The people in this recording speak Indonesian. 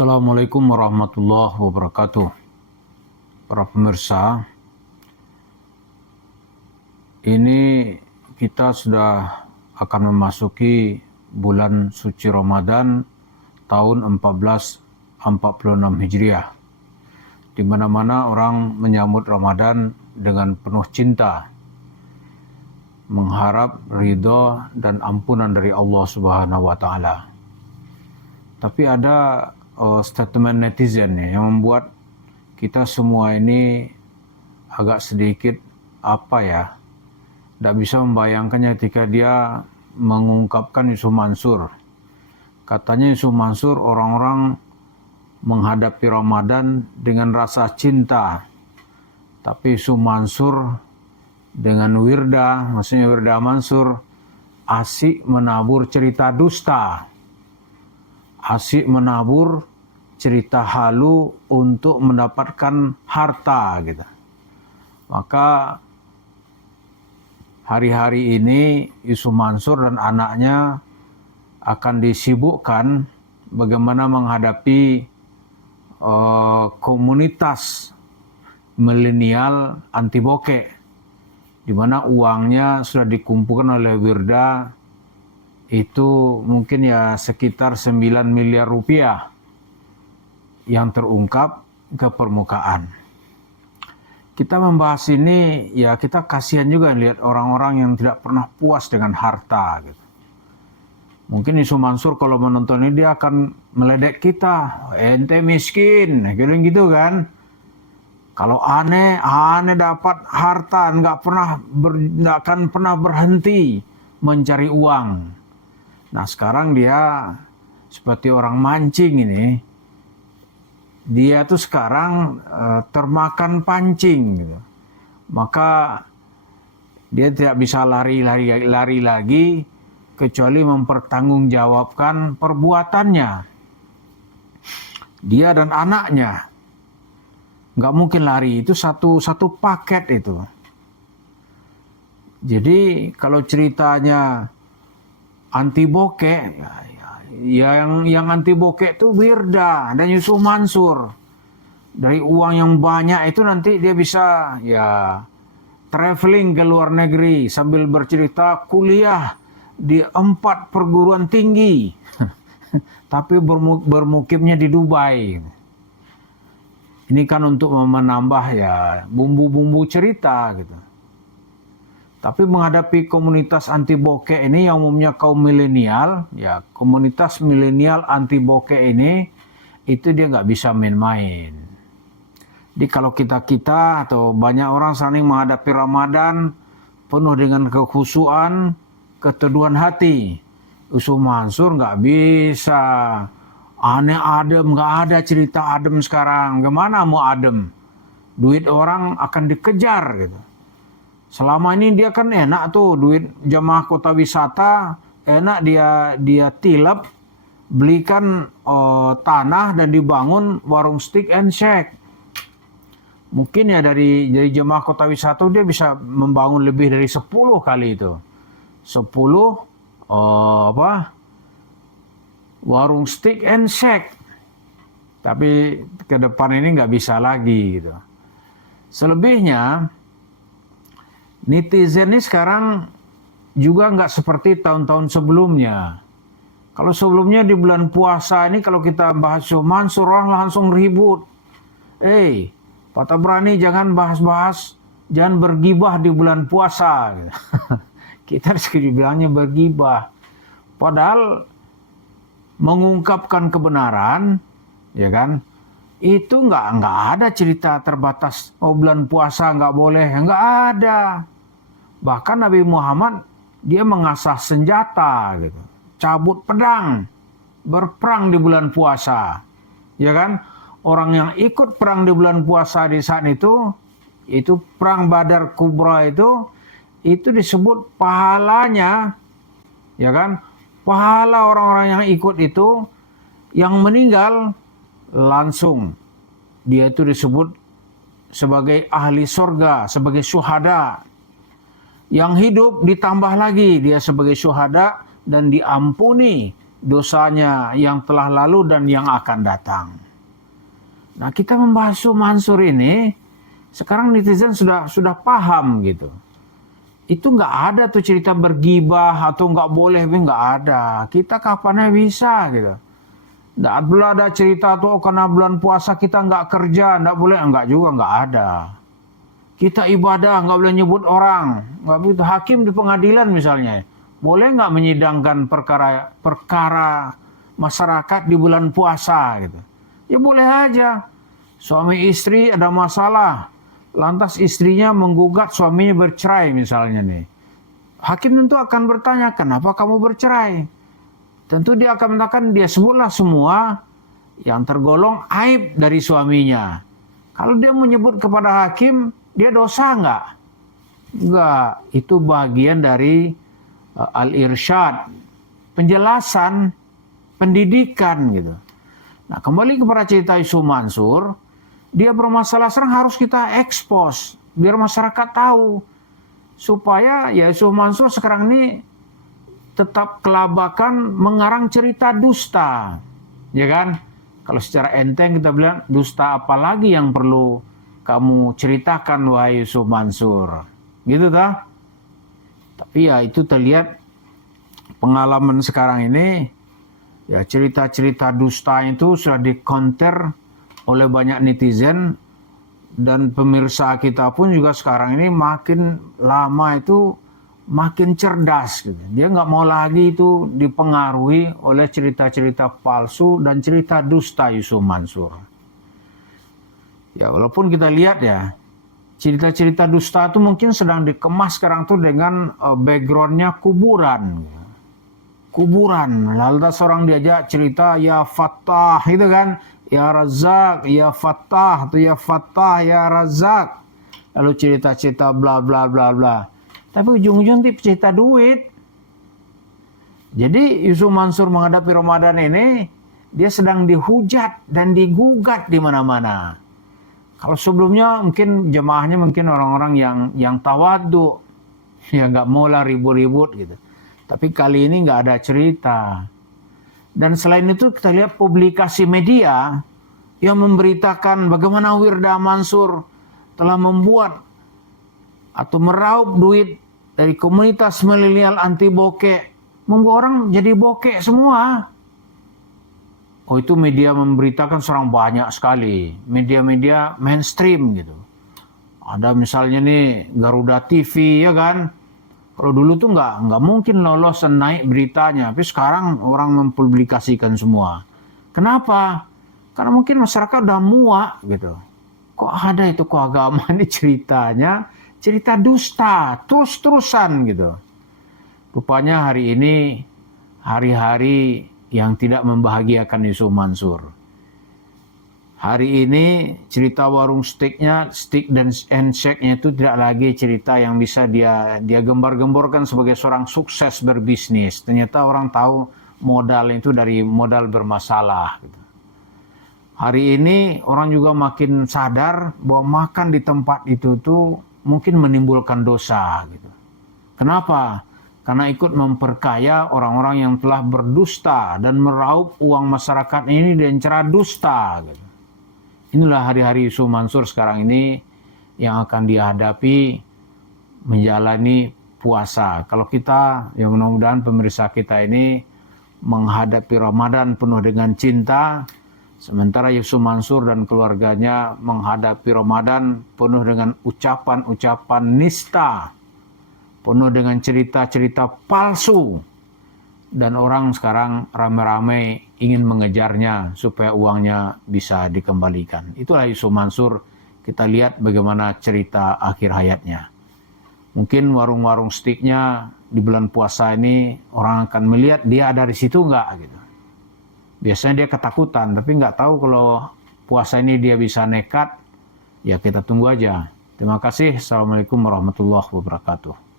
Assalamualaikum warahmatullahi wabarakatuh. Para pemirsa, ini kita sudah akan memasuki bulan suci Ramadan tahun 1446 Hijriah. Di mana-mana orang menyambut Ramadan dengan penuh cinta, mengharap ridho dan ampunan dari Allah Subhanahu wa taala. Tapi ada statement netizen yang membuat kita semua ini agak sedikit tidak bisa membayangkannya ketika dia mengungkapkan Yusuf Mansur. Katanya Yusuf Mansur orang-orang menghadapi Ramadan dengan rasa cinta, tapi Yusuf Mansur dengan maksudnya Wirda Mansur, asik menabur cerita dusta, asik menabur cerita halu untuk mendapatkan harta gitu. Maka hari-hari ini Yusuf Mansur dan anaknya akan disibukkan bagaimana menghadapi komunitas milenial anti bokeh, di mana uangnya sudah dikumpulkan oleh Wirda itu mungkin ya sekitar 9 miliar rupiah yang terungkap ke permukaan. Kita membahas ini ya kita kasihan juga lihat orang-orang yang tidak pernah puas dengan harta gitu. Mungkin Yusuf Mansur kalau menonton ini dia akan meledek kita, ente miskin, gitu kan. Kalau aneh dapat harta nggak akan pernah berhenti mencari uang. Nah sekarang dia seperti orang mancing ini, dia tuh sekarang termakan pancing gitu. Maka dia tidak bisa lari lagi kecuali mempertanggungjawabkan perbuatannya. Dia dan anaknya nggak mungkin lari, itu satu paket itu. Jadi kalau ceritanya anti bokeh, yang anti bokeh itu Wirda dan Yusuf Mansur. Dari uang yang banyak itu nanti dia bisa traveling ke luar negeri sambil bercerita kuliah di 4 perguruan tinggi, tapi bermukimnya di Dubai. Ini kan untuk menambah bumbu-bumbu cerita gitu. Tapi menghadapi komunitas anti bokeh ini yang umumnya kaum milenial, komunitas milenial anti bokeh ini, itu dia nggak bisa main-main. Jadi kalau kita atau banyak orang saling menghadapi Ramadan penuh dengan kekhusyuan, keteduhan hati. Yusuf Mansur nggak bisa. Aneh adem, nggak ada cerita adem sekarang. Gimana mau adem? Duit orang akan dikejar gitu. Selama ini dia kan enak tuh, duit jamaah kota wisata enak dia tilep, belikan tanah dan dibangun warung steak and shake. Mungkin dari jamaah kota wisata dia bisa membangun lebih dari 10 kali itu. 10 warung steak and shake. Tapi ke depan ini nggak bisa lagi gitu. Selebihnya netizen ini sekarang juga nggak seperti tahun-tahun sebelumnya. Kalau sebelumnya di bulan puasa ini kalau kita bahas Yusuf Mansur orang langsung ribut. Pak Tabrani jangan bahas-bahas, jangan bergibah di bulan puasa. Kita dibilangnya bergibah. Padahal mengungkapkan kebenaran, itu nggak ada cerita terbatas. Bulan puasa nggak boleh, nggak ada. Bahkan Nabi Muhammad dia mengasah senjata, gitu, cabut pedang, berperang di bulan puasa, Orang yang ikut perang di bulan puasa di saat itu perang Badar Kubra itu disebut pahalanya, pahala orang-orang yang ikut itu, yang meninggal langsung dia itu disebut sebagai ahli surga, sebagai syuhada. Yang hidup ditambah lagi dia sebagai syuhada dan diampuni dosanya yang telah lalu dan yang akan datang. Nah, kita membahas Yusuf Mansur ini, sekarang netizen sudah paham gitu. Itu nggak ada tuh cerita bergibah atau nggak boleh, nggak ada. Kita kapannya bisa gitu. Nggak boleh ada cerita tuh karena bulan puasa kita nggak kerja, nggak boleh, nggak juga, nggak ada. Kita ibadah nggak boleh nyebut orang, nggak boleh. Hakim di pengadilan misalnya, boleh nggak menyidangkan perkara masyarakat di bulan puasa gitu? Ya boleh aja. Suami istri ada masalah, lantas istrinya menggugat suaminya bercerai misalnya nih. Hakim tentu akan bertanya, kenapa kamu bercerai? Tentu dia akan mengatakan, dia sebutlah semua yang tergolong aib dari suaminya. Kalau dia menyebut kepada hakim, dia dosa nggak? Enggak, itu bagian dari al-irsyad, penjelasan, pendidikan gitu. Nah, kembali kepada cerita Yusuf Mansur, dia bermasalah sekarang harus kita expose biar masyarakat tahu, supaya ya Yusuf Mansur sekarang ini tetap kelabakan mengarang cerita dusta, ya kan? Kalau secara enteng kita bilang, dusta apalagi yang perlu kamu ceritakan wahai Yusuf Mansur, gitu tak? Tapi ya itu terlihat pengalaman sekarang ini, ya cerita-cerita dusta itu sudah dikonter oleh banyak netizen, dan pemirsa kita pun juga sekarang ini makin lama itu makin cerdas gitu. Dia nggak mau lagi itu dipengaruhi oleh cerita-cerita palsu dan cerita dusta Yusuf Mansur. Ya walaupun kita lihat ya, cerita-cerita dusta itu mungkin sedang dikemas sekarang tuh dengan backgroundnya kuburan. Kuburan, lalu seorang diajak cerita ya Fattah itu kan, ya Razak, ya Fattah, atau ya Fattah, ya Razak. Lalu cerita-cerita bla bla bla bla. Tapi ujung-ujung cerita duit. Jadi Yusuf Mansur menghadapi Ramadan ini, dia sedang dihujat dan digugat di mana-mana. Kalau sebelumnya mungkin jemaahnya mungkin orang-orang yang tawadhu, ya nggak mau lah ribut-ribut gitu. Tapi kali ini nggak ada cerita. Dan selain itu kita lihat publikasi media yang memberitakan bagaimana Wirda Mansur telah membuat atau meraup duit dari komunitas milenial anti bokeh, membuat orang jadi bokeh semua. Oh, itu media memberitakan seorang banyak sekali, media-media mainstream gitu. Ada misalnya nih Garuda TV, ya kan? Kalau dulu tuh nggak mungkin lolos dan naik beritanya, tapi sekarang orang mempublikasikan semua. Kenapa? Karena mungkin masyarakat udah muak gitu. Kok ada itu keagamaan ini ceritanya, cerita dusta, terus-terusan gitu. Rupanya hari ini hari-hari yang tidak membahagiakan Yusuf Mansur. Hari ini cerita warung steak dan shake-nya itu tidak lagi cerita yang bisa dia gembar-gemborkan sebagai seorang sukses berbisnis. Ternyata orang tahu modal itu dari modal bermasalah. Gitu. Hari ini orang juga makin sadar bahwa makan di tempat itu tuh mungkin menimbulkan dosa. Gitu. Kenapa? Karena ikut memperkaya orang-orang yang telah berdusta dan meraup uang masyarakat ini dengan cara dusta. Gitu. Inilah hari-hari Yusuf Mansur sekarang ini yang akan dihadapi menjalani puasa. Kalau kita, ya mudah-mudahan pemirsa kita ini menghadapi Ramadan penuh dengan cinta, sementara Yusuf Mansur dan keluarganya menghadapi Ramadan penuh dengan ucapan-ucapan nista, penuh dengan cerita-cerita palsu. Dan orang sekarang ramai-ramai ingin mengejarnya supaya uangnya bisa dikembalikan. Itulah Yusuf Mansur, kita lihat bagaimana cerita akhir hayatnya. Mungkin warung-warung steaknya di bulan puasa ini orang akan melihat dia ada di situ enggak gitu. Biasanya dia ketakutan, tapi nggak tahu kalau puasa ini dia bisa nekat. Ya kita tunggu aja. Terima kasih. Assalamualaikum warahmatullahi wabarakatuh.